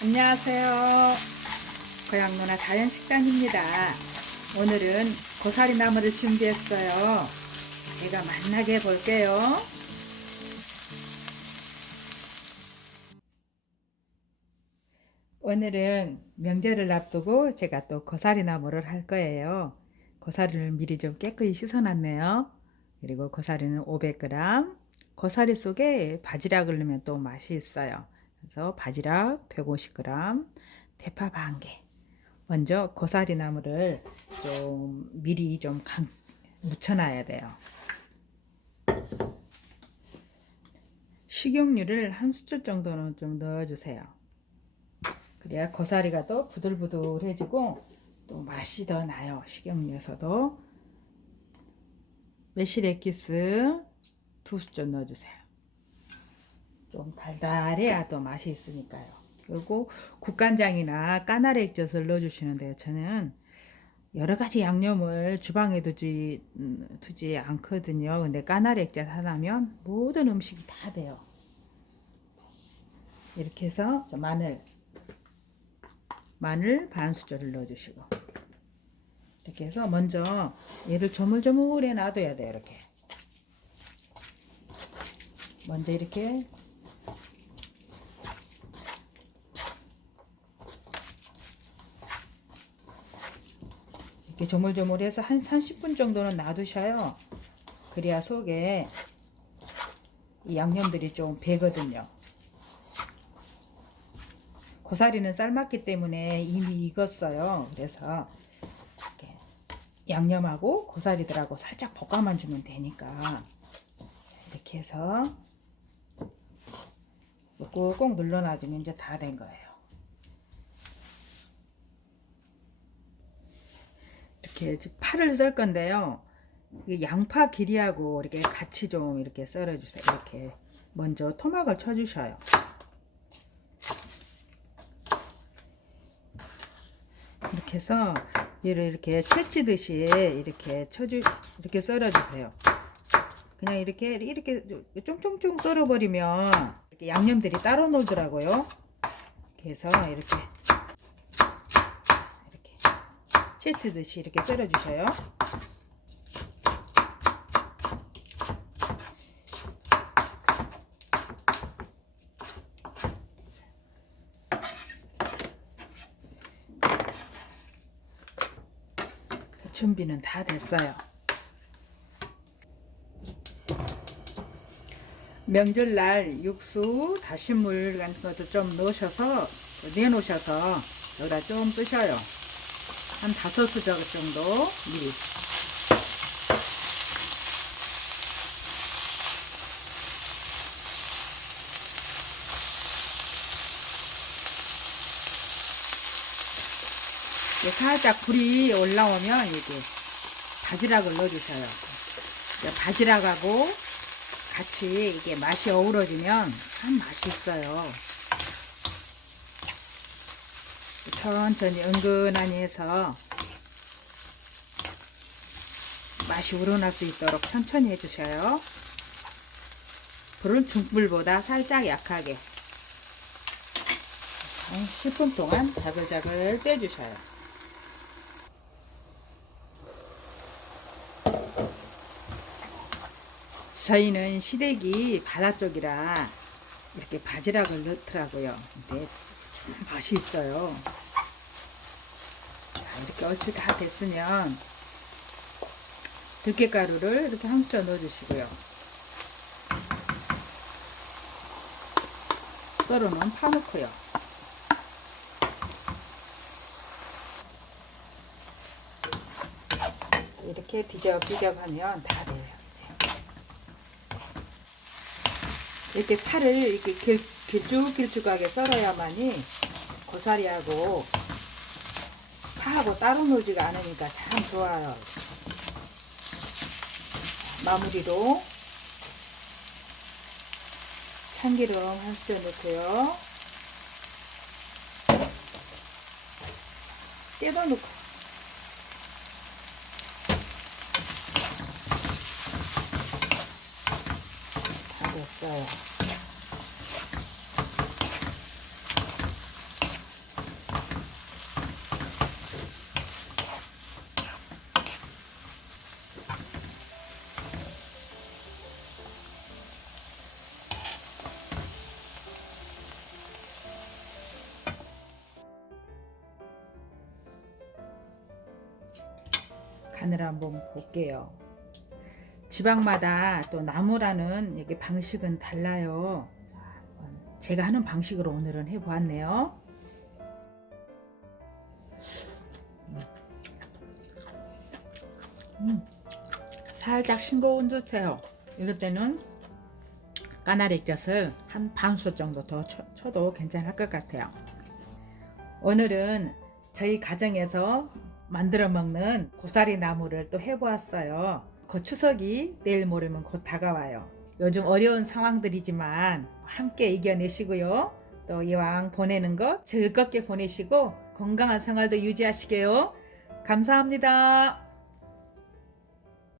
안녕하세요. 고향 누나 자연 식단입니다. 오늘은 고사리 나물을 준비했어요. 제가 만나게 볼게요. 오늘은 명절을 앞두고 제가 또 고사리 나물을 할 거예요. 고사리를 미리 좀 깨끗이 씻어놨네요. 그리고 고사리는 500g. 고사리 속에 바지락을 넣으면 또 맛이 있어요. 그래서 바지락 150g, 대파 반 개. 먼저 고사리 나물을 좀 미리 좀 강, 묻혀놔야 돼요. 식용유를 한 수저 정도는 좀 넣어주세요. 그래야 고사리가 또 부들부들해지고 또 맛이 더 나요. 식용유에서도 매실 액기스 두 수저 넣어주세요. 좀 달달해야 또 맛이 있으니까요. 그리고 국간장이나 까나리 액젓을 넣어주시는데요. 저는 여러 가지 양념을 주방에 두지 음, 두지 않거든요. 근데 까나리 액젓 하나면 모든 음식이 다 돼요. 이렇게 해서 저 마늘 마늘 반 수저를 넣어주시고 이렇게 해서 먼저 얘를 조물조물해 놔둬야 돼요. 이렇게 먼저 이렇게 이렇게 조물조물해서 한 30분 정도는 놔두셔요. 그래야 속에 이 양념들이 좀 배거든요. 고사리는 삶았기 때문에 이미 익었어요. 그래서 양념하고 고사리들하고 살짝 볶아만 주면 되니까 이렇게 해서 꾹꾹 눌러놔주면 이제 다 된 거예요. 이렇게 파를 썰 건데요. 이 양파 길이하고 이렇게 같이 좀 이렇게 썰어 주세요. 이렇게 먼저 토막을 쳐 주셔요. 이렇게 해서 얘를 이렇게 채치듯이 이렇게 쳐주 이렇게 썰어 주세요. 그냥 이렇게 이렇게 쫑쫑쫑 썰어 버리면 이렇게 양념들이 따로 놀더라고요. 그래서 이렇게 채트듯이 이렇게 썰어주셔요. 준비는 다 됐어요. 명절날 육수, 다시물 같은 것도 좀 넣으셔서 내놓으셔서 여기다 좀 뜨셔요. 한 다섯 수저 정도. 이게 살짝 불이 올라오면 이게 바지락을 넣어주셔요. 바지락하고 같이 이게 맛이 어우러지면 참 맛있어요. 천천히 은근하니 해서 맛이 우러날 수 있도록 천천히 해주셔요. 불은 중불보다 살짝 약하게 한 10분 동안 자글자글 떼주셔요. 저희는 시래기 바다 쪽이라 이렇게 바지락을 넣더라고요. 근데 참 맛이 있어요. 자, 이렇게 얼추 다 됐으면 들깨가루를 이렇게 한 수저 넣어주시고요. 썰어놓은 파 넣고요. 이렇게 뒤적뒤적 하면 다 돼요. 이렇게 파를 이렇게 길, 길쭉길쭉하게 썰어야만이 고사리하고 파 하고 따로 놓지가 않으니까 참 좋아요. 마무리로 참기름 한 수저 넣고요. 떼도 넣고 간을 한번 볼게요. 지방마다 또 나무라는 이게 방식은 달라요. 제가 하는 방식으로 오늘은 해보았네요. 음, 살짝 싱거운 듯해요. 이럴 때는 까나리 젓을 한 반수 정도 더 쳐, 쳐도 괜찮을 것 같아요. 오늘은 저희 가정에서 만들어 먹는 고사리 나무를 또 해보았어요. 곧 추석이 내일 모레면 곧 다가와요. 요즘 어려운 상황들이지만 함께 이겨내시고요. 또 이왕 보내는 거 즐겁게 보내시고 건강한 생활도 유지하시게요. 감사합니다.